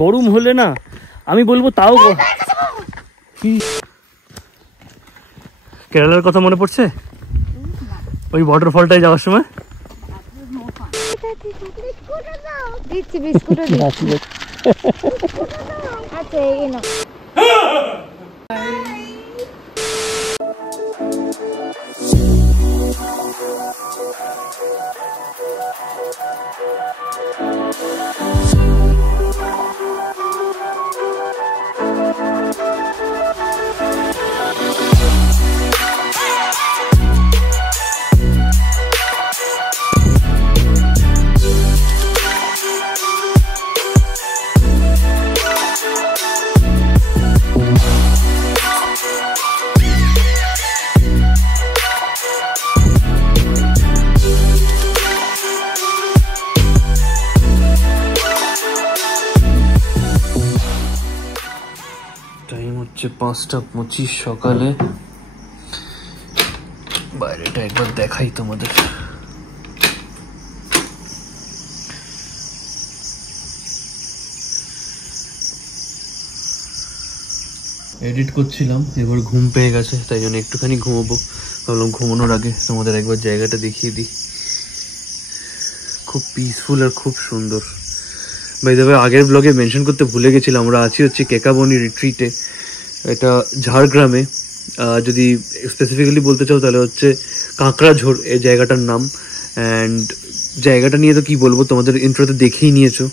গরম হলে না আমি বলবো তাও কি কেরালার কথা মনে পড়ছে ওই ওয়াটারফলটায় যাওয়ার সময়। টাইম হচ্ছে 5:25 সকালে। বাইরেটা একবার দেখাই তোমাদের। এডিট করছিলাম, এবার ঘুম পেয়ে গেছে, তাই জন্য একটুখানি ঘুমোবো। ভাবলাম ঘুমানোর আগে তোমাদের একবার জায়গাটা দেখিয়ে দিই। খুব পিসফুল আর খুব সুন্দর। বাই দ্য ওয়ে, আগের ব্লগে মেনশন করতে ভুলে গেছিলাম, আমরা আছি হচ্ছে কেকাবনি রিট্রিটে। এটা ঝাড়গ্রামে। যদি স্পেসিফিক্যালি বলতে চাও তাহলে হচ্ছে কাঁকড়াঝোড় এই জায়গাটার নাম। অ্যান্ড জায়গাটা নিয়ে তো কি বলবো, তোমাদের ইন্ট্রোতে দেখেই নিয়েছো।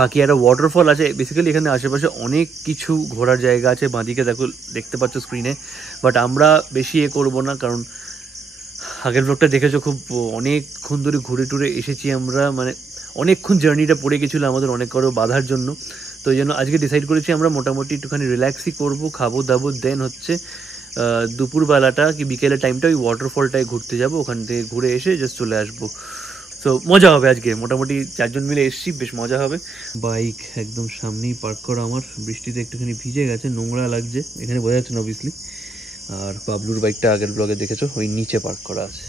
বাকি একটা ওয়াটারফল আছে। বেসিক্যালি এখানে আশেপাশে অনেক কিছু ঘোরার জায়গা আছে, বাঁদিকে দেখতে পাচ্ছ স্ক্রিনে। বাট আমরা বেশি করবো না, কারণ আগের ব্লগটা দেখেছো, খুব অনেকক্ষণ ধরে ঘুরে টুরে এসেছি আমরা, মানে অনেকক্ষণ জার্নিটা পড়ে গেছিলো আমাদের অনেক কারো বাধার জন্য। তো এই জন্য আজকে ডিসাইড করেছি আমরা মোটামুটি একটুখানি রিল্যাক্সই করবো, খাবো দাবো, দেন হচ্ছে দুপুরবেলাটা কি বিকেলের টাইমটা ওই ওয়াটারফলটায় ঘুরতে যাবো। ওখান থেকে ঘুরে এসে জাস্ট চলে আসবো। তো মজা হবে আজকে, মোটামুটি 4 জন মিলে এসছি, বেশ মজা হবে। বাইক একদম সামনেই পার্ক করা আমার, বৃষ্টিতে একটুখানি ভিজে গেছে, নোংরা লাগছে, এখানে বোঝা যাচ্ছে না অবভিয়াসলি। আর বাবলুর বাইকটা আগের ব্লগে দেখেছো, ওই নিচে পার্ক করা আছে।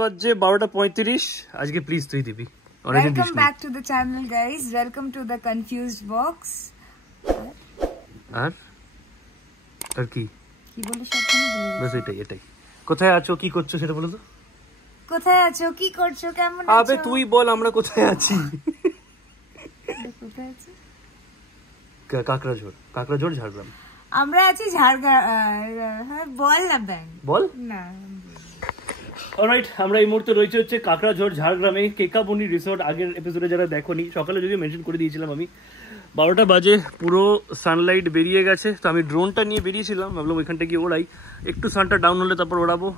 বাজে 12:35। আজকে প্লিজ তুই দিবি। Welcome back to the channel guys, welcome to the confused box. আর কি বলে সব কিছু বলে বাস এটাই। কোথায় আছো, কি করছো সেটা বলো তো। কোথায় আছো, কি করছো, কেমন আছো? আবে তুই বল আমরা কোথায় আছি। কোথায় আছি? কাঁকড়াঝোড় ঝাড়গ্রাম। আমরা আছি ঝাড়গ্রাম। হ্যাঁ বল না ব্যাং বল না। অলরাইট, আমরা এই মুহূর্তে রয়েছে হচ্ছে কাঁকড়াঝোড় ঝাড়গ্রামে, কেকাবনি রিসোর্ট। আগের এপিসোডে যারা দেখোনি, সকালে যদিও মেনশন করে দিয়েছিলাম আমি। 12টা বাজে, পুরো সানলাইট বেরিয়ে গেছে। তো আমি ড্রোনটা নিয়ে বেরিয়েছিলাম, ভাবলাম ওইখানটা গিয়ে ওড়াই, একটু সানটা ডাউন হলে তারপর ওড়াবো।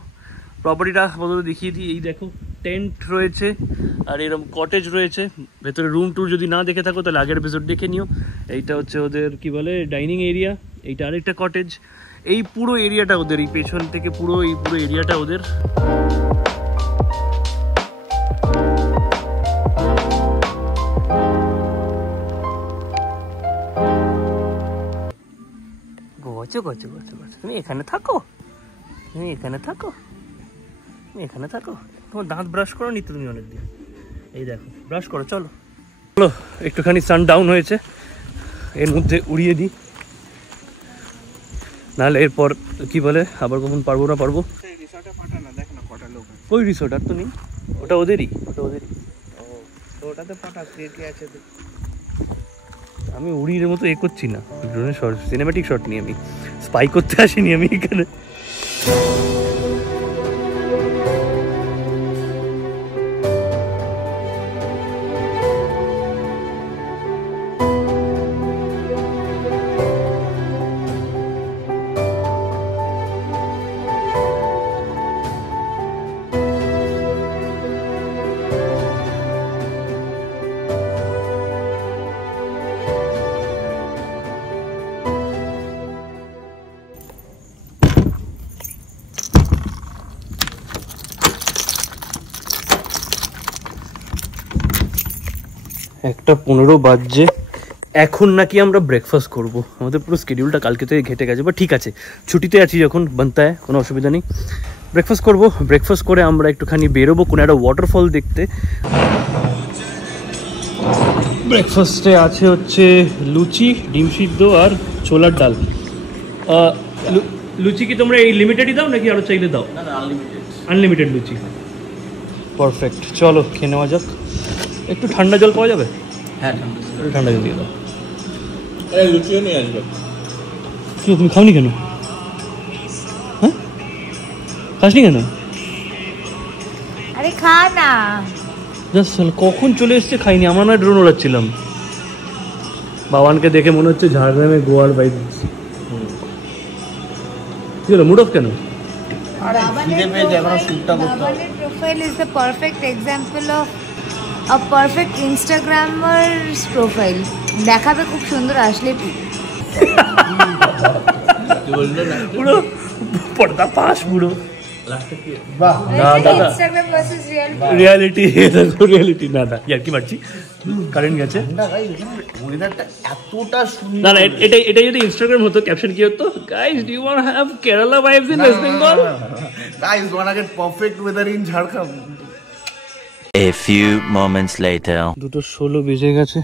প্রপার্টিটা বলতে দেখিয়ে দিই। এই দেখো, টেন্ট রয়েছে আর এরকম কটেজ রয়েছে। ভেতরে রুম টুর যদি না দেখে থাকো তাহলে আগের এপিসোড দেখে নিও। এইটা হচ্ছে ওদের কি বলে ডাইনিং এরিয়া, এইটা আরেকটা কটেজ। এই পুরো এরিয়াটা ওদের, এই পেছন থেকে পুরো এরিয়াটা ওদের। তুমি এখানে থাকো, তোমার দাঁত ব্রাশ করো নি তো তুমি অনেকদিন। এই দেখো, ব্রাশ করো, চলো একটুখানি সান ডাউন হয়েছে, এর মধ্যে উড়িয়ে দিই, নাহলে এরপর কি বলে আবার কখন পারবো। ওই রিসোর্ট আর তো নেই, ওটা ওদেরই। আমি উড়ির মতো করছি না, ড্রোনের শর্ট, সিনেম্যাটিক শট নিয়ে আমি স্পাই করতে আসিনি আমি এখানে। একটা 15 বাজছে, এখন নাকি আমরা ব্রেকফাস্ট করব। আমাদের পুরো শিডিউলটা কালকে থেকে ঘেটে গেছে, বা ঠিক আছে, ছুটিতে আছি যখন বানতায়, কোনো অসুবিধা নেই। ব্রেকফাস্ট করব, ব্রেকফাস্ট করে আমরা একটুখানি বেরোবো কোনো একটা ওয়াটারফল দেখতে। ব্রেকফাস্টে আছে হচ্ছে লুচি, ডিম সিদ্ধ আর ছোলার ডাল। লুচি কি তোমরা এই লিমিটেডই দাও নাকি আরও চাইলে দাও? আনলিমিটেড লুচি। পারফেক্ট, চলো খেয়ে নেওয়া যাক। একটু ঠান্ডা জল পাওয়া যাবে? হ্যাঁ, একটু ঠান্ডা জল দিয়ে দাও। লুচিও নিয়ে আসবে। কি তুমি খাওনি কেন? হ্যাঁ, খাসনি কেন? আরে খা না। জাস্ট কখন চলে এসছে খাইনি। আমরা না ড্রোন ওড়াচ্ছিলাম। বাবানকে দেখে মনে হচ্ছে ঝাড়গ্রামে গোয়ার বাইক দিচ্ছি। কি হলো, মুড অফ কেন? Baba's profile is the perfect example of a perfect Instagrammer's profile. দেখাবে খুব সুন্দর আসলে পুরো পর্দা পাস পুরো। Instagram versus রিয়ালিটি রিয়ালিটি না না ইয়ার কি মারছি, কারেন্ট গেছে। এতটা সুন্দর না না, এটা যদি ইনস্টাগ্রাম হতো ক্যাপশন কি হতো? Guys do you want to have Kerala vibes in West Bengal? Guys want to get perfect weather in Jharkhand. A few moments later. 2:16 বেজে গেছে।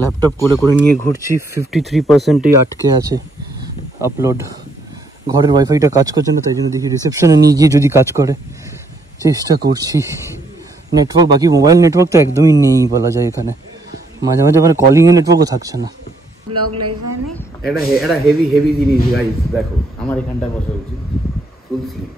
ল্যাপটপ কোলে করে নিয়ে ঘুরছি। 53%ই আটকে আছে আপলোড। ঘরের ওয়াইফাইটা কাজ করছে না, তাই জন্য দেখি রিসেপশনে নিয়ে গিয়ে যদি কাজ করে। চেষ্টা করছি। নেটওয়ার্ক, বাকি মোবাইল নেটওয়ার্ক তো একদমই নেই বলা যায় এখানে। মাঝে মাঝে ওখানে কলিংয়ের নেটওয়ার্কও থাকছে না। ব্লগ লাইভ হয়নি। এটা হেভি জিনিস গাইস, দেখো আমার এখানটা বসা উচিত ফুল স্লিভ।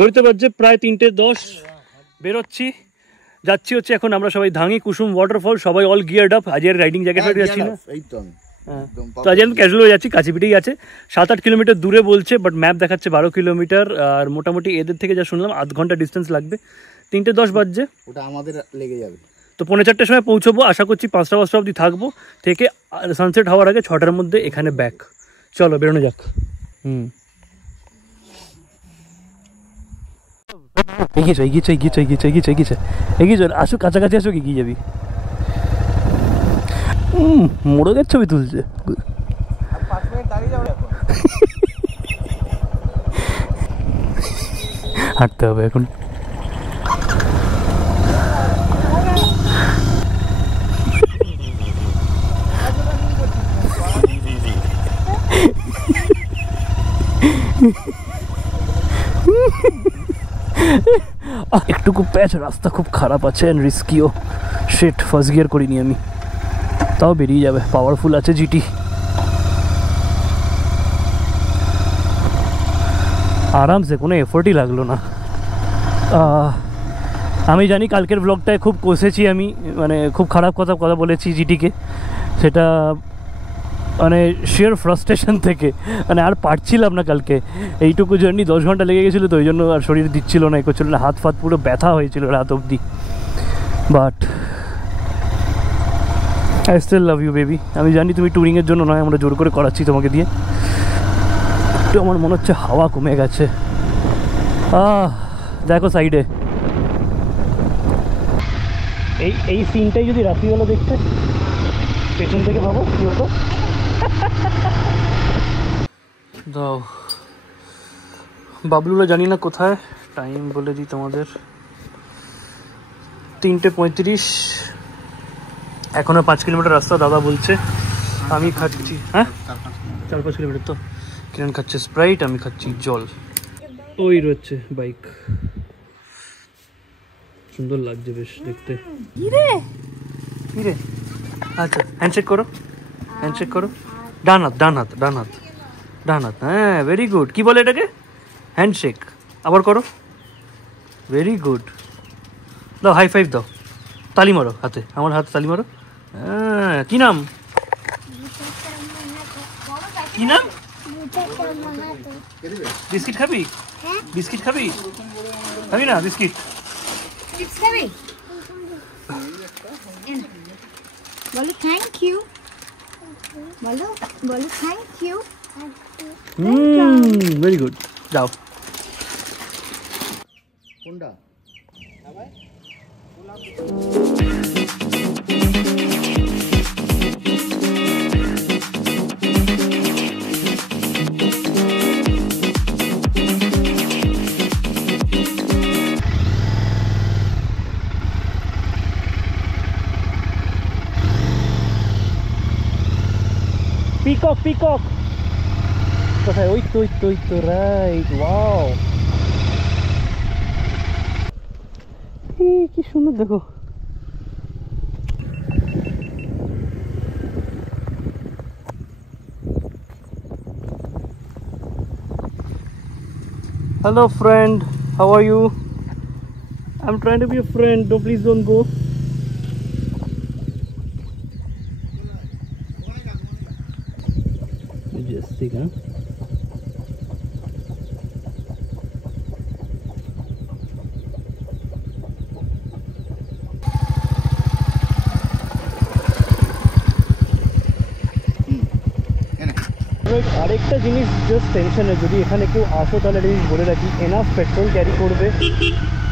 ঘড়িতে বাজছে প্রায় 3:10। বেরোচ্ছি, যাচ্ছি হচ্ছে এখন আমরা সবাই ধাঙ্গি কুসুম ওয়াটারফল, সবাই অল গিয়ার্ড আপ। আজের রাইডিং জ্যাকেট পরে যাচ্ছি না, এই তো তো আজ আমি ক্যাজুয়াল হয়ে যাচ্ছি। কাছেপিঠেই আছে, 7-8 কিলোমিটার দূরে বলছে, বাট ম্যাপ দেখাচ্ছে 12 কিলোমিটার। আর মোটামুটি এদের থেকে যা শুনলাম আধ ঘন্টা ডিস্টেন্স লাগবে। 3:10 বাজছে, ওটা আমাদের লেগে যাবে। তো 4:45 সময় পৌঁছবো। আশা করছি 5টা অবধি থাকবো, থেকে সানসেট হওয়ার আগে 6টার মধ্যে এখানে ব্যাক। চলো বেরোনো যাক। এগিয়েছ, আসো কাছাকাছি আসো, এগিয়ে যাবি। মোড়কের ছবি তুলছে। হাঁটতে হবে এখন। একটুকু প্যাচ, রাস্তা খুব খারাপ আছে অ্যান্ড রিস্কিও। শিট, ফার্স্ট গিয়ার করিনি আমি, তাও বেরিয়ে যাবে। পাওয়ারফুল আছে জিটি। আরামসে, কোনো এফোর্টই লাগলো না। আমি জানি কালকের ব্লগটায় খুব কষেছি আমি, মানে খুব খারাপ কথা বলেছি জিটিকে। সেটা মানে শিওর ফ্রাস্ট্রেশন থেকে, মানে আর পারছিলাম না কালকে। এইটুকু জার্নি 10 ঘন্টা লেগে গেছিলো, তো ওই জন্য আর শরীর দিচ্ছিল না, করছিল না, হাত ফাত পুরো ব্যথা হয়েছিল রাত অবধি। But I still love you baby. আমি জানি তুমি ট্যুরিংয়ের জন্য নয়, আমরা জোর করে করাচ্ছি তোমাকে দিয়ে। একটু আমার মনে হচ্ছে হাওয়া কমে গেছে। দেখো সাইডে, এই সিনটাই যদি রাত্রিবেলা দেখতে পেছন থেকে ভাবো কি হতো। দাও, বাবলুরা জানি না কোথায়। টাইম বলে দিই তোমাদের, 3:35। এখনো 5 কিলোমিটার রাস্তা দাদা বলছে। আমি খাচ্ছি, হ্যাঁ 4-5 কিলোমিটার। তো কিরণ খাচ্ছে স্প্রাইট, আমি খাচ্ছি জল। ওই রয়েছে বাইক, সুন্দর লাগছে বেশ দেখতে। আচ্ছা, হ্যান্ডশেক করো, হ্যান্ডশেক করো। ডান হাত। হ্যাঁ, ভেরি গুড। কি বলে এটাকে? হ্যান্ডশেক। আবার করো, ভেরি গুড। দাও হাই ফাইভ দাও, তালি মারো হাতে, আমার হাতে তালি মারো। হ্যাঁ, কি নাম? বিস্কিট খাবি? বিস্কিট খাবি না? বিস্কিট বলো থ্যাংক ইউ, বলো থ্যাংক ইউ। ভেরি গুড, যাও। কোনটা? পিকক, পিকক কোথায়? ওই তো, ওই তো, ওই তো, রাইট। ওয়াও, কি সুন্দর দেখো। Hello friend, how are you? I'm trying to be a friend. Don't, please don't go. Just see, huh? আরেকটা জিনিস জাস্ট টেনশনে, যদি এখানে কেউ আসো তাহলে জিনিস বলে রাখি, এনাফ পেট্রোল ক্যারি করবে।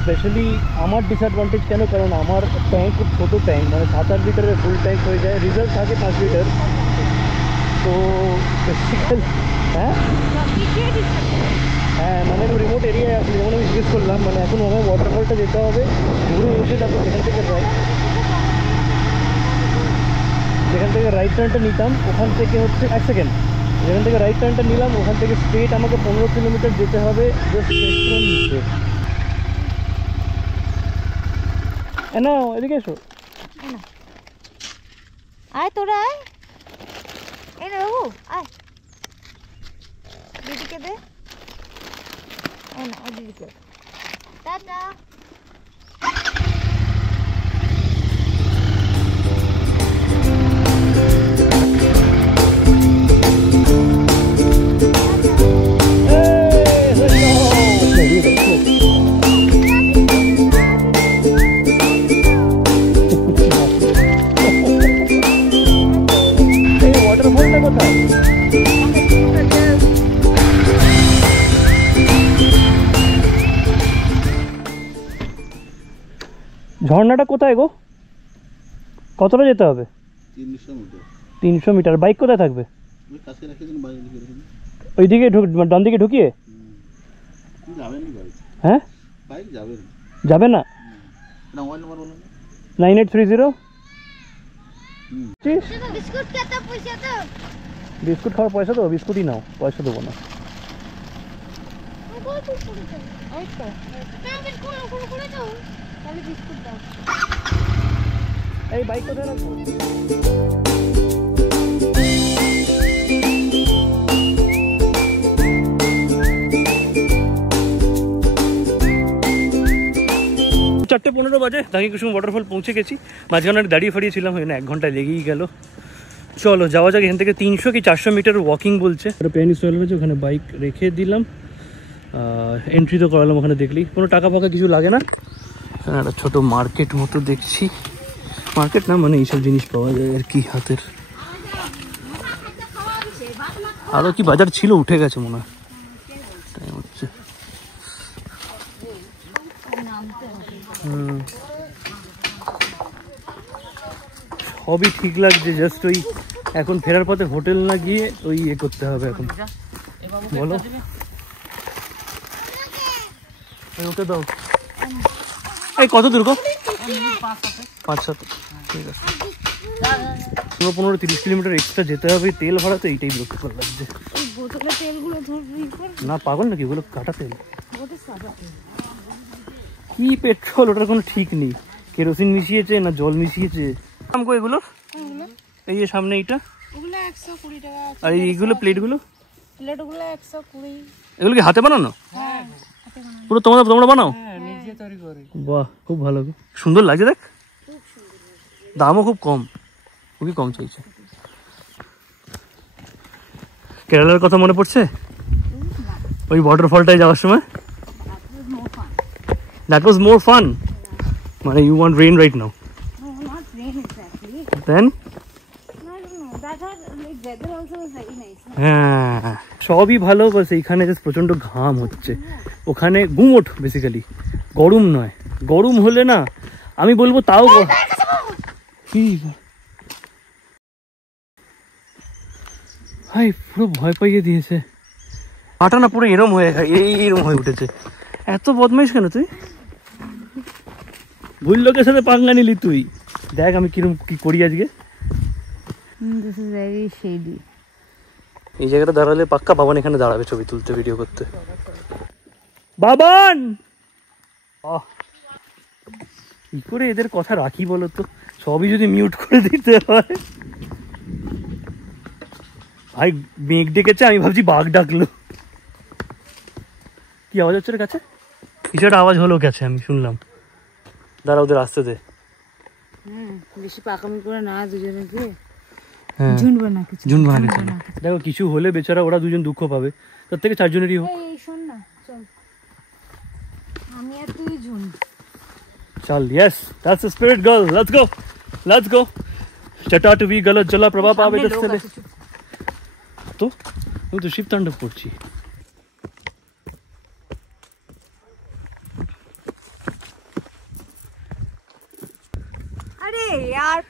স্পেশালি আমার ডিসঅ্যাডভান্টেজ কেন, কারণ আমার ট্যাঙ্ক খুব ছোটো ট্যাঙ্ক, মানে 7-8 লিটারের ফুল ট্যাঙ্ক হয়ে যায়, রিজার্ভ থাকে 5 লিটার। তো বেসিক্যালি হ্যাঁ মানে রিমোট এরিয়ায় আসলে, যেমন আমি জিজ্ঞেস করলাম, মানে এখন আমার ওয়াটারফলটা যেতে হবে, ঘুরে এসে তারপর যেখান থেকে রাইট টার্নটা নিতাম, ওখান থেকে হচ্ছে 1 সেকেন্ড, যেখান থেকে রাইট টার্নটা নিলাম ওখান থেকে স্ট্রেট আমাকে 15 কিলোমিটার যেতে হবে জাস্ট পেট্রোল নিতে। না এদিকে এসো, আয় তোরা আয়, এই না বাবু আয়, দিদিকে দে, এই না দিদিকে, টাটা। ওয়াটারফলটা কোথায়? ঝর্ণাটা কোথায় গো? কতটা যেতে হবে? 300 মিটার। 300 মিটার। বাইক কোথায় থাকবে? ওই কাছে রেখে দিন, বাইরে রেখে দিন। ওইদিকে ডান দিকে ঢুকিয়ে? যাবেন না বাইক? হ্যাঁ বাইক যাবে না। যাবে না? না, মোবাইল নাম্বার বলুন। 9830। বিস্কুট খেতে পয়সা দাও। বিস্কুট খাওয়ার পয়সা দেবো? বিস্কুটই নাও, পয়সা দেবো না। এই বাইক কোথায় রাখবো? চারটে 15 বাজে দাঁড়িয়ে কুসুম ওয়াটারফল পৌঁছে গেছি। মাঝখানে দাঁড়িয়ে ফাড়িয়েছিলাম, ওই 1 ঘন্টা লেগেই গেল। চলো যাওয়া যাক। এখান থেকে 300 কি 400 মিটার ওয়াকিং বলছে। পেন স্টল রয়েছে, ওখানে বাইক রেখে দিলাম, এন্ট্রি তো করালাম। ওখানে দেখলি কোনো টাকা ফাঁকা কিছু লাগে না। একটা ছোটো মার্কেট মতো দেখছি, মার্কেট না মানে এইসব জিনিস পাওয়া যায় আর কি হাতের। আরও কি বাজার ছিল, উঠে গেছে মনে হয়, টাইম হচ্ছে। সবই ঠিক লাগছে, জাস্ট ওই এখন ফেরার পথে হোটেল না গিয়ে ওই ইয়ে করতে হবে এখন। বলো ওকে দাও। এই কত দূর গো? 5-7, ঠিক আছে। 15-30 কিলোমিটার এক্সট্রা যেতে হবে। তেল ভাড়া তো এইটাই বিরক্তিকর লাগছে। না পাগল নাকি, ওগুলো কাটা তেল। কি পেট্রোল, ওটার কোনো ঠিক নেই। কেরোসিন মিশিয়েছে না জল মিশিয়েছে। আমগো এগুলো এই যে সামনে এইটা, আর এইগুলো প্লেটগুলো, এগুলো কি হাতে বানানো? পুরো তোমরা বানাও? বাহ, খুব ভালো, সুন্দর লাগছে। দেখ দামও খুব কম, খুবই কম চাইছে। কেরালার কথা মনে পড়ছে ওই ওয়াটারফলটায় যাওয়ার সময়? That was more fun. মানে you want rain right now? No, not rain exactly. Then? I don't know. That had like weather also was very nice. হ্যাঁ সবই ভালো, বাস এইখানে জাস্ট প্রচন্ড ঘাম হচ্ছে। ওখানে গুমোট বেসিক্যালি, গরম নয়। গরম হলে না আমি বলবো তাও কি ভাই পুরো ভয় পাইয়ে দিয়েছে। পাটা না পুরো এরম হয়ে এইরম হয়ে উঠেছে। এত বদমাইশ কেন তুই? ভুল লোকের সাথে পাঙ্গা নিলি তুই। দেখ আমি কিরম কি করি আজকে। This is very shady. এই জায়গাটা দাঁড়ালে পাক্কা বাবান এখানে দাঁড়াবে ছবি তুলতে, ভিডিও করতে। বাবান কি করে এদের কথা রাখি বলো তো, সবই যদি মিউট করে দিতে হয়। ভাই মেঘ ডেকেছে, আমি ভাবছি বাঘ ডাকলো। কি আওয়াজ হচ্ছে রে কাছে? কিছু একটা আওয়াজ হলো কাছে, আমি শুনলাম। দাঁড়া ওদের আসতে দে। বেশি পাকামি করে না দুজনে গিয়ে হ্যাঁ ঝুন্ড বানা কিছু। দেখো কিছু হলে বেচারা ওরা দুজন দুঃখ পাবে, তার থেকে চারজনেরই হোক। এই শোন না, চল আমি আর তুই ঝুন্ড। चल yes that's the spirit girl, let's go चटाटवी गलत जला प्रभा पावे दस्तले। तो আমি তো শিব তাণ্ডব করছি। আরে यार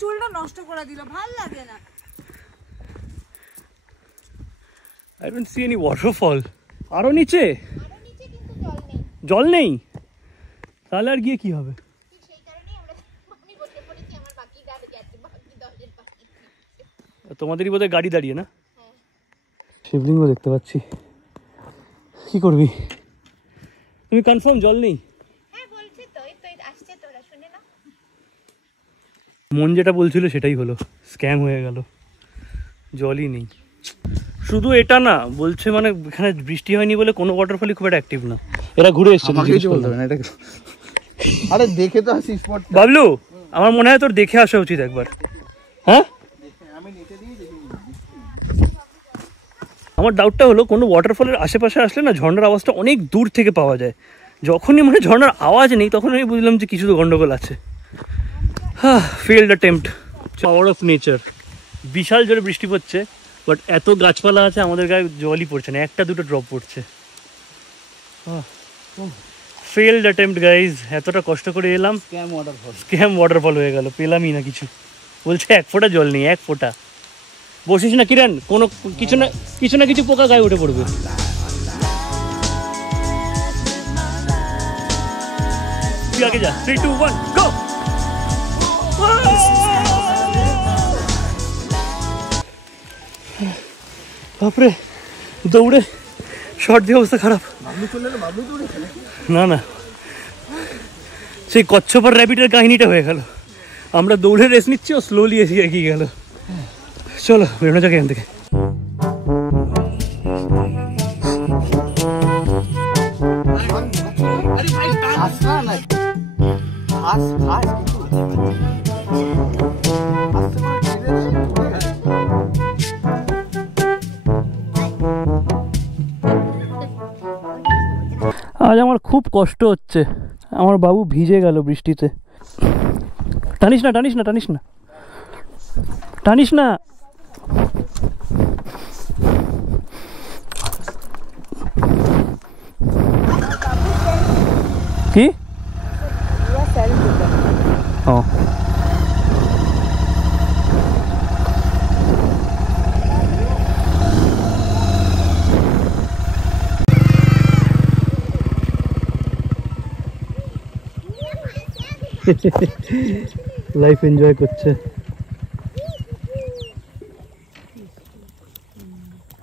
চুলটা নষ্ট করে দিল, ভালো লাগে না। I don't see any waterfall. আরো নিচে জল নেই, তাহলে আর গিয়ে কি হবে? তোমাদেরই বোধহয় গাড়ি দাঁড়িয়ে না। শিবলিঙ্গ দেখতে পাচ্ছি, কি করবি? তুমি কনফার্ম জল নেই? মন যেটা বলছিল সেটাই হলো, স্ক্যাম হয়ে গেল, জলই নেই। শুধু এটা না বলছে, মানে এখানে বৃষ্টি হয়নি বলে কোনো ওয়াটারফলই খুব একটা অ্যাক্টিভ না। এরা ঘুরে এসছে। আরে দেখে তো আসি স্পট। বাবলু আমার মনে হয় তোর দেখে আসা উচিত একবার। হ্যাঁ আমার ডাউটটা হলো কোনো ওয়াটারফলের আশেপাশে আসলে না ঝর্ণার আওয়াজটা অনেক দূর থেকে পাওয়া যায়। যখনই মানে ঝর্ণার আওয়াজ নেই তখন আমি বুঝলাম যে কিছু তো গন্ডগোল আছে। হ্যাঁ failed attempt. Power of nature. বিশাল জোরে বৃষ্টি পড়ছে, বাট এত গাছপালা আছে আমাদের গায়ে জলই পড়ছে না, একটা দুটো ড্রপ পড়ছে। Failed attempt guys. এতটা কষ্ট করে এলাম, স্ক্যাম ওয়াটারফল হয়ে গেল, পেলামই না কিছু। বলছে এক ফোঁটা জল নেই, এক ফোঁটা। বসিস না কিরণ, কোনো কিছু না কিছু পোকা গায়ে উঠে পড়বে। তুই আগে যা, 3 2 1 গো। বাপরে দৌড়ে শর্ট দিয়ে অবস্থা খারাপ। না না সেই কচ্ছপ আর র্যাবিটের কাহিনীটা হয়ে গেল। আমরা দৌড়ে রেস নিচ্ছি, ও স্লোলি এসে এগিয়ে গেল। চলো বেরোনো যাক এখান থেকে। আজ আমার খুব কষ্ট হচ্ছে, আমার বাবু ভিজে গেল বৃষ্টিতে। টানিস না টানিস না টানিস না টানিস না। কি ও লাইফ এনজয় করছে।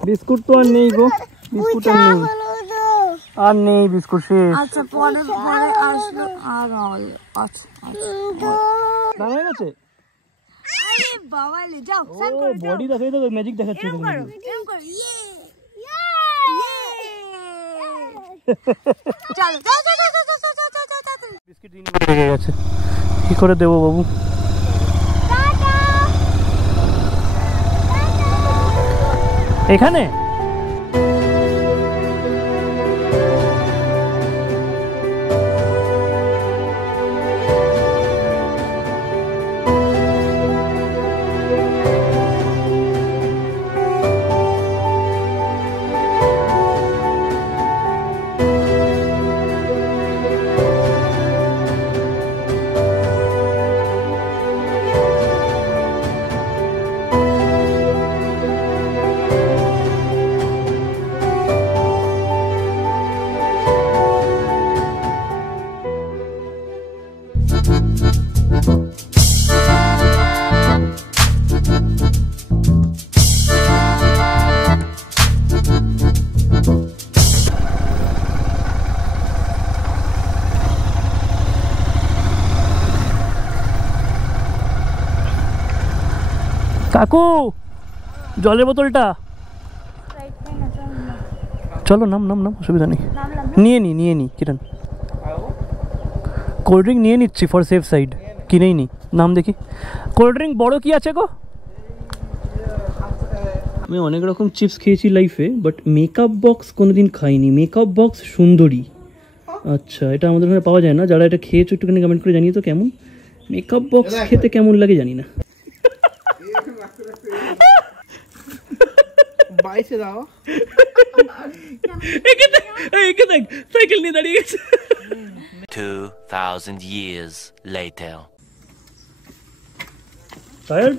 বিস্কুট তো আর নেই গো, বিস্কুট আর নেই বিস্কুট শেষ। আচ্ছা পরে আসবে আর হলে। আচ্ছা দাঁড়ায় গেছে। আরে বাবা লে যাও, স্নান করো যাও। বডি দেখাই তো ম্যাজিক দেখাচ্ছে। এরকম করো ইয়ে ইয়ে। চলো যাও যাও যাও যাও যাও যাও যাও। বিস্কিট দিন লেগে গেছে, কি করে দেবো বাবু? এখানে কাকু জলের বোতলটা চলো নাম নাম নাম অসুবিধা নেই নিয়ে নি কিরণ কোল্ড ড্রিঙ্ক নিয়ে নিচ্ছি ফর সেফ সাইড কিনেই নি নাম দেখি কোল্ড ড্রিঙ্ক বড় কি আছে গো আমি অনেক রকম চিপস খেয়েছি লাইফে বাট মেকআপ বক্স কোনোদিন খাইনি মেকআপ বক্স সুন্দরী আচ্ছা এটা আমাদের ওখানে পাওয়া যায় না যারা এটা খেয়েছো একটুখানি কমেন্ট করে জানিয়ে তো কেমন মেকআপ বক্স খেতে কেমন লাগে জানি না 22 দাও একে দেখ সাইকেল নিয়ে দাঁড়িয়ে গেছে 2000 years later. টায়ার্ড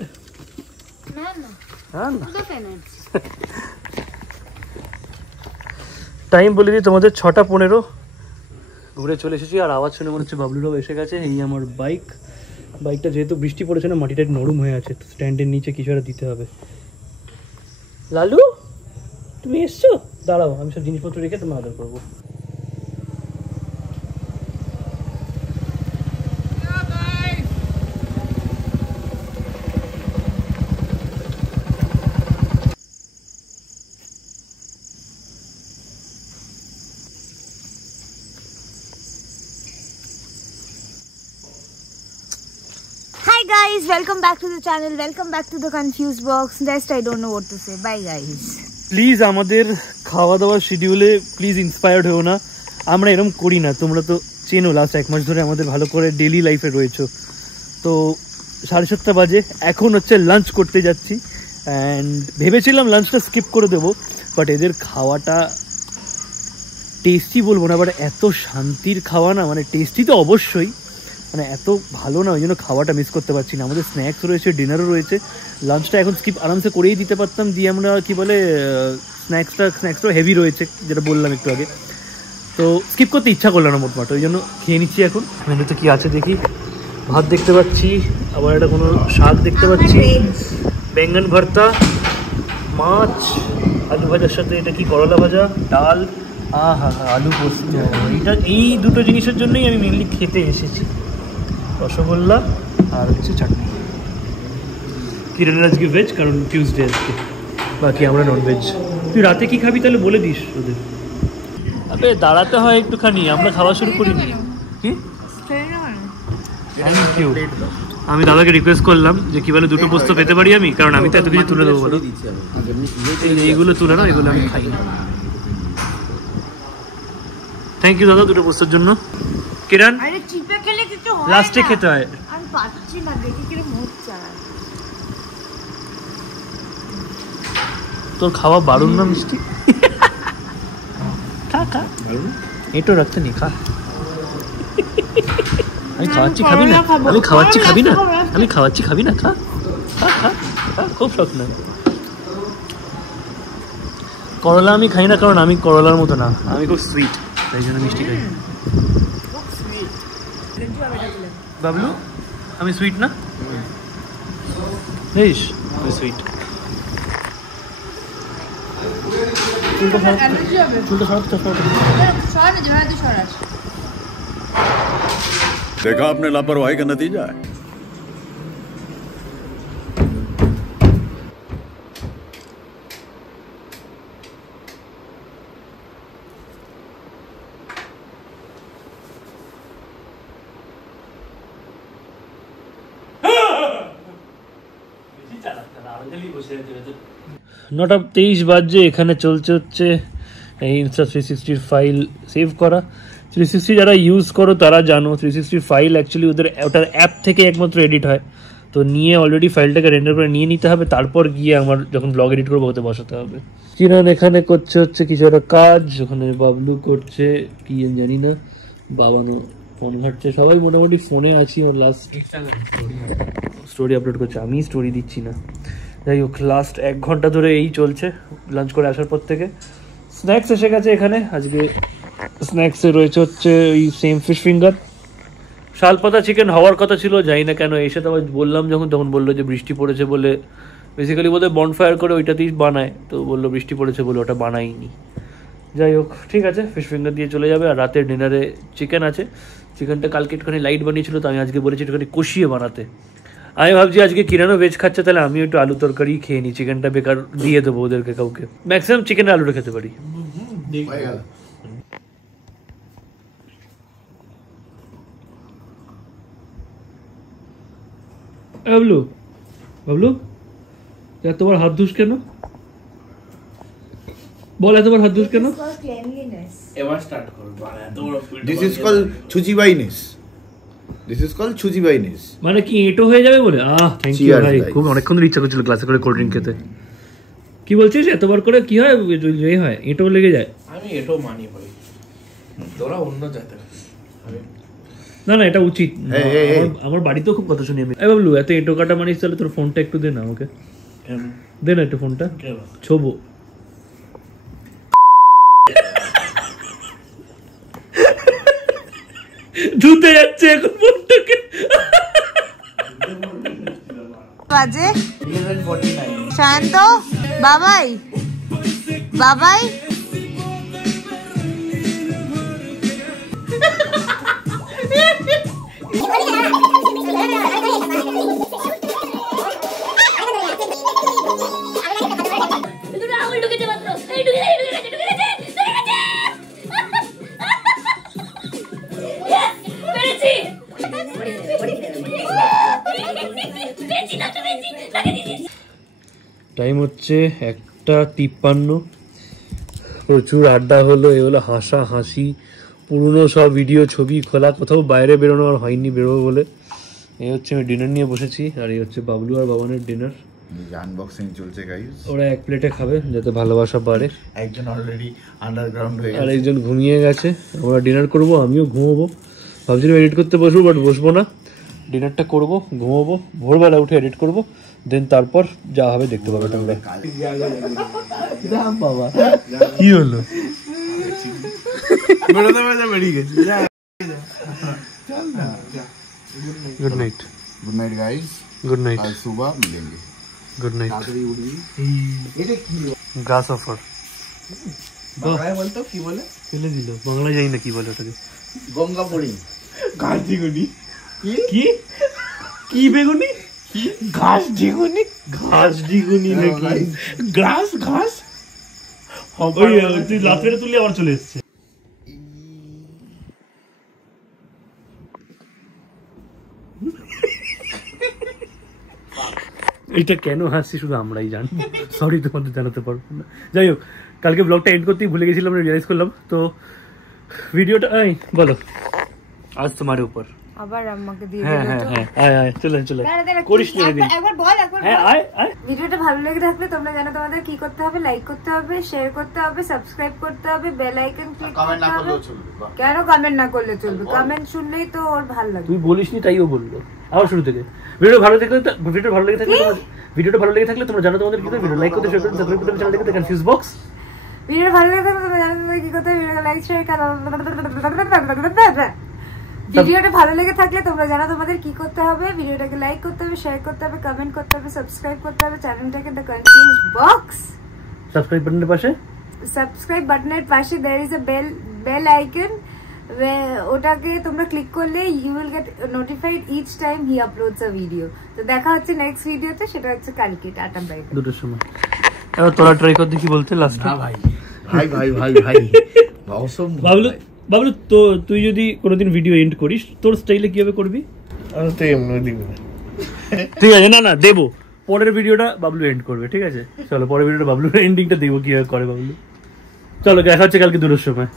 টাইম বলে দিই তোমাদের 6:15 ঘুরে চলে এসেছি আর আওয়াজ শুনে মনে হচ্ছে বাবলুরাও এসে গেছে এই আমার বাইকটা যেহেতু বৃষ্টি পড়েছে না মাটিটা নরম হয়ে আছে স্ট্যান্ডের নিচে কিছু একটা দিতে হবে লালু তুমি এসছো দাঁড়াও আমি সব জিনিসপত্র রেখে তোমার অর্ডার করবো Hi guys, welcome back to the channel. Welcome back to the confused box. Rest I don't know what to say. Bye guys. Please আমাদের খাওয়া দাওয়ার শিডিউলে প্লিজ ইন্সপায়ার্ড হও না আমরা এরকম করি না তোমরা তো চেনো লাস্ট 1 মাস ধরে আমাদের ভালো করে ডেলি লাইফে রয়েছো তো 7:30 বাজে এখন হচ্ছে লাঞ্চ করতে যাচ্ছি অ্যান্ড ভেবেছিলাম লাঞ্চটা স্কিপ করে দেবো বাট এদের খাওয়াটা টেস্টি বলবো না বাট এত শান্তির খাওয়া না মানে টেস্টি তো অবশ্যই মানে এত ভালো না ওই জন্য খাওয়াটা মিস করতে পারছি না আমাদের স্ন্যাক্স রয়েছে ডিনারও রয়েছে লাঞ্চটা এখন স্কিপ আরামসে করেই দিতে পারতাম দিয়ে আমরা কী বলে স্ন্যাক্সটাও হেভি রয়েছে যেটা বললাম একটু আগে তো স্কিপ করতে ইচ্ছা করলো না মোটমাট ওই জন্য খেয়ে নিচ্ছি এখন মেনুতে কী আছে দেখি ভাত দেখতে পাচ্ছি আবার একটা কোনো শাক দেখতে পাচ্ছি বেঙ্গন ভর্তা মাছ আলু ভাজার সাথে এটা কি করলা ভাজা ডাল আলু পোস্ত এই দুটো জিনিসের জন্যই আমি মেনলি খেতে এসেছি রসগোল্লা আর হচ্ছে চাটনি কিরণের আজকে ভেজ কারণ টিউসডে আজকে বাকি আমরা ননভেজ তুই রাতে কি খাবি তাহলে বলে দিস ওদের আবে দাঁড়াতে হয় একটুখানি আমরা খাওয়া শুরু করিনি কি থ্যাংক ইউ আমি দাদাকে রিকোয়েস্ট করলাম যে কি বলে দুটো পোস্ত পেতে পারি আমি কারণ আমি তো এত কিছু তুলে দেবো বলো এইগুলো তুলে না এগুলো আমি খাই না থ্যাংক ইউ দাদা দুটো পোস্তের জন্য কিরণ আরে চিপে খেলে কিছু হয় লাস্টে খেতে হয় আমি পাচ্ছি না দেখি কি মুখ চায় তোর খাওয়া বারণ না মিষ্টি খা খা এটো রাখতে নি খা আমি খাওয়াচ্ছি খাবি না আমি খাওয়াচ্ছি খাবি না আমি খাওয়াচ্ছি খাবি না খা খা খা খুব শখ না করলা আমি খাই না কারণ আমি করলার মতো না আমি খুব সুইট তাই জন্য মিষ্টি খাই বাবলু আমি সুইট না বেশ আমি সুইট देखा आपने लापरवाही का नतीजा है নটা 23 বাজে এখানে চলছে হচ্ছে এই ইনস্টা 360 ফাইল সেভ করা 360 যারা ইউজ করো তারা জানো 360 ফাইল অ্যাকচুয়ালি ওটার অ্যাপ থেকে একমাত্র এডিট হয় তো নিয়ে অলরেডি ফাইলটাকে রেন্ডার করে নিয়ে নিতে হবে তারপর গিয়ে আমার যখন ব্লগ এডিট করবো ওতে বসাতে হবে কিরণ এখানে করছে হচ্ছে কিছু একটা কাজ ওখানে বাবলু করছে কি জানি না বাবানো ফোন ঘাটছে সবাই মোটামুটি ফোনে আছি আর লাস্ট স্টোরি আপলোড করছে আমি স্টোরি দিচ্ছি না যাই হোক লাস্ট 1 ঘন্টা ধরে এই চলছে লাঞ্চ করে আসার পর থেকে স্ন্যাক্স এসে গেছে এখানে আজকে স্ন্যাক্সে রয়েছে হচ্ছে ওই সেম ফিশ ফিঙ্গার শালপাতা চিকেন হওয়ার কথা ছিল জানি না কেন এসে তো বললাম তখন বললো যে বৃষ্টি পড়েছে বলে বেসিক্যালি বোধহয় বনফায়ার করে ওইটাতেই বানায় তো বললো বৃষ্টি পড়েছে বলে ওটা বানাইনি যাই হোক ঠিক আছে ফিশ ফিঙ্গার দিয়ে চলে যাবে আর রাতের ডিনারে চিকেন আছে চিকেনটা কালকে একটুখানি লাইট বানিয়েছিল তো আমি আজকে বলেছি একটুখানি কষিয়ে বানাতে আমি ভাবছি আজকে কিরানো ভেজ খাচ্ছে, তাহলে আমি একটু আলু তরকারি খেয়ে নিই, চিকেনটা বেকার দিয়ে দেবো ওদেরকে কাউকে। ম্যাক্সিমাম চিকেন আলুটা খেতে পারি। বাবলু বাবলু এতবার হাত ধুস কেন? বল এতবার হাত ধুস কেন? এবার স্টার্ট করব। দিস ইজ কল ছুচিবাইনেস। দিস ইজ কল ছুচিবাইনেস। মানে কি এটো হয়ে যাবে বলে? থ্যাংক ইউ Cheers, ভাই, guys. খুব অনেকক্ষণ ধরে ইচ্ছা করছিল ক্লাসে করে কোল্ড ড্রিঙ্ক খেতে। কি বলছিস এতবার করে কি হয়? এই হয় এটো লেগে যায়। আমি এটাও মানি ভাই, তোরা অন্য জাতের। না না এটা উচিত। এই, এই, এই। আমার বাড়িতেও খুব কথা শুনি আমি। এই বাবলু এত এটো কাটা মানিস, তাহলে তোর ফোনটা একটু দে না আমাকে, দে না একটু ফোনটা, ছোবো। ধুতে যাচ্ছে এখন ফোনটাকে। বাজে শান্ত বাবাই বাবাই টাইম হচ্ছে 1:53। প্রচুর আড্ডা হলো, এ হলো হাসা হাসি, পুরনো সব ভিডিও ছবি খোলা, কোথাও বাইরে বেরোনো আর হয়নি বেরোবো বলে। এই হচ্ছে আমি ডিনার নিয়ে বসেছি, আর এই হচ্ছে বাবলু আর বাবানের ডিনার। আনবক্সিং চলছে গাইস। ওরা এক প্লেটে খাবে যাতে ভালোবাসা বাড়ে। একজন অলরেডি আন্ডারগ্রাউন্ড হয়ে আর গেছে। একজন ঘুমিয়ে গেছে। আমরা ডিনার করব, আমিও ঘুমোবো। ভাবছিলাম এডিট করতে বসবো, বাট বসবো না, ডিনারটা করবো, ঘুমোবো, ভোরবেলা উঠে এডিট করবো, দেন তারপর যা হবে দেখতে পাবে তোমরা। বাবা কি হলো? বেরিয়ে গেছে। Good night. Good night guys. Good night. कल सुबह मिलेंगे। Good night. तातड़ी उड़बी। এটা কি গ্রাস অফার বাংলায় বলতো কি বলে? ফেলে দিল, বাংলা জানি না কি বলে ওটাকে। গঙ্গা পড়ি। ঘাস ডিগুনি। কি কি বেগুনি? ঘাস ডিগুনি, ঘাস ডিগুনি নাকি? গ্রাস ঘাস। ওই তুই লাফেরে তুলে আবার চলে এসছে। এটা কেন হাসছি শুধু আমরাই জানি, সরি তোমাদের জানাতে পারবো না। যাই হোক, কালকে ব্লগটা এন্ড করতেই ভুলে গেছিলাম, রিয়েলাইজ করলাম। তো ভিডিওটা বলো আজ তোমার উপর। আবার আম্মাকে দিয়ে হ্যাঁ দিল হ্যাঁ তো। হ্যাঁ আয় আয় চলে চলে দাঁড়া, দাঁড়া, করিস না একবার- একবার বল, একবার হ্যাঁ বল। আয় আয়। ভিডিওটা ভালো লেগে থাকলে তোমরা জানো তোমাদের কি করতে হবে, লাইক করতে হবে, শেয়ার করতে হবে, সাবস্ক্রাইব করতে হবে, বেল আইকন ক্লিক কমেন্ট করতে না হবে। করলেও চলবে। বাহ। কেন কমেন্ট না করলে চলবে? কমেন্ট শুনলেই তো ওর ভালো লাগবে। তুই বলিসনি তাইও বললো আবার শুরু থেকে। ভিডিও ভালো লেগে থাকলে ভিডিওটা ভালো লেগে থাকলে তোমরা জানো তোমাদের কি করতে, ভিডিও লাইক করতে, শেয়ার করতে, সাবস্ক্রাইব করতে, চ্যানেল দেখতে কনফিউজ বক্স। ভিডিও ভালো লেগে থাকলে তোমরা জানো তোমাদের কি করতে হবে, ভিডিও লাইক শেয়ার ভিডিওটা ভালো লেগে থাকলে তোমরা জানো তোমাদের কি করতে হবে, ভিডিওটাকে লাইক করতে হবে, শেয়ার করতে হবে, কমেন্ট করতে হবে, সাবস্ক্রাইব করতে হবে চ্যানেলটাকে দ্য কনফিউজ বক্স। সাবস্ক্রাইব বাটনের পাশে সাবস্ক্রাইব বাটনের পাশে there is a bell icon, ওটাকে তোমরা ক্লিক করলে you will get notified each time he uploads a video. তো দেখা হচ্ছে নেক্সট ভিডিওতে, সেটা হচ্ছে কালকে। Tata bye bye. 2টার সময়। এবার তোরা ট্রাই কর দেখি বলতে লাস্ট। না ভাই ভাই ভাই ভাই ভাই অসম। বাবলু বাবলু তো তুই যদি কোনোদিন ভিডিও এন্ড করিস তোর স্টাইলে কিভাবে করবি? আমি তো এমনি দিব না। ঠিক আছে, না না দেবো, পরের ভিডিওটা বাবলু এন্ড করবে, ঠিক আছে? চলো পরের ভিডিওটা বাবলুর এন্ডিংটা দেবো কিভাবে করে বাবলু। চলো দেখা হচ্ছে কালকে 2টার সময়।